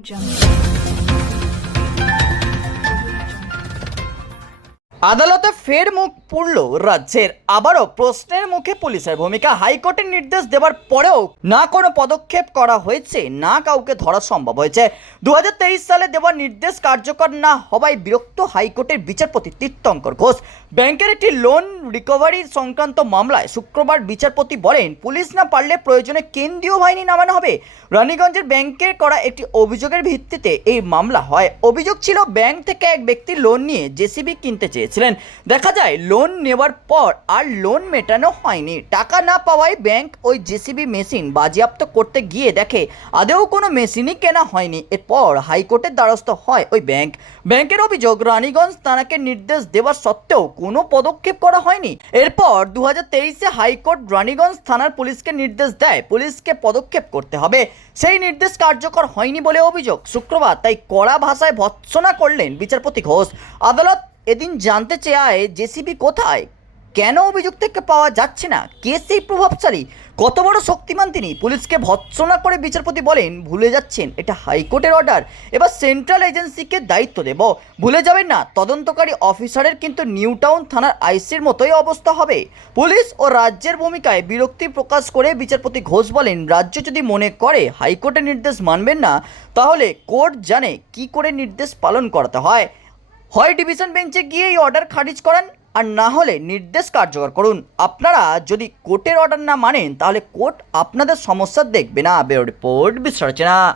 jump. আদালতে ফের মুখ পুড়ল রাজ্যের। আবারও প্রশ্নের মুখে পুলিশের ভূমিকা। হাইকোর্টের নির্দেশ দেওয়ার পরেও না কোনো পদক্ষেপ করা হয়েছে, না কাউকে ধরা সম্ভব হয়েছে। দু হাজার তেইশ সালে দেওয়া নির্দেশ কার্যকর না হওয়ায় বিরক্ত হাইকোর্টের বিচারপতি তীর্থঙ্কর ঘোষ। ব্যাংকের একটি লোন রিকভারি সংক্রান্ত মামলায় শুক্রবার বিচারপতি বলেন, পুলিশ না পারলে প্রয়োজনে কেন্দ্রীয় বাহিনী নামানো হবে। রানীগঞ্জের ব্যাংকের করা একটি অভিযোগের ভিত্তিতে এই মামলা হয়। অভিযোগ ছিল, ব্যাংক থেকে এক ব্যক্তি লোন নিয়ে জেসিবি কিনতে চেয়েছিলেন দেখা যায় লোন নেওয়ার পর আর লোন মেটানো হয়নি। টাকা না পাওয়ায় ব্যাংক ওই জেসিবি মেশিন বাজেয়াপ্ত করতে গিয়ে দেখে আদেও কোনো মেশিনই কেনা হয়নি। এরপর হাইকোর্টের দ্বারস্থ হয় ওই ব্যাংক ব্যাংকের অভিযোগ, রানীগঞ্জ থানাকে নির্দেশ দেওয়া সত্ত্বেও কোনো পদক্ষেপ করা হয়নি। এরপর দু হাজার তেইশে হাইকোর্ট রানীগঞ্জ থানার পুলিশকে নির্দেশ দেয়, পুলিশকে পদক্ষেপ করতে হবে। সেই নির্দেশ কার্যকর হয়নি বলে অভিযোগ। শুক্রবার তাই কড়া ভাষায় ভৎসনা করলেন বিচারপতি ঘোষ। আদালত এদিন জানতে চায় জেসিবি কোথায়? কেন অভিযোগ থেকে পাওয়া যাচ্ছে না? কে সেই প্রভাবশালী? কত বড় শক্তিমান তিনি? পুলিশকে ভৎসনা করে বিচারপতি বলেন, ভুলে যাচ্ছেন, এটা হাইকোর্টের অর্ডার। এবার সেন্ট্রাল এজেন্সিকে দায়িত্ব দেব। ভুলে যাবেন না, তদন্তকারী অফিসারের কিন্তু নিউ টাউন থানার আইসির মতোই অবস্থা হবে। পুলিশ ও রাজ্যের ভূমিকায় বিরক্তি প্রকাশ করে বিচারপতি ঘোষ বলেন, রাজ্য যদি মনে করে হাইকোর্টের নির্দেশ মানবেন না, তাহলে কোর্ট জানে কি করে নির্দেশ পালন করাতে হয়। হয় ডিভিশন বেঞ্চে গিয়ে এই অর্ডার খারিজ করান আর না হলে নির্দেশ কার্যকর করুন। আপনারা যদি কোর্টের অর্ডার না মানেন, তাহলে কোর্ট আপনাদের সমস্যা দেখবে না। বেরো রিপোর্ট বিশ্লেষণা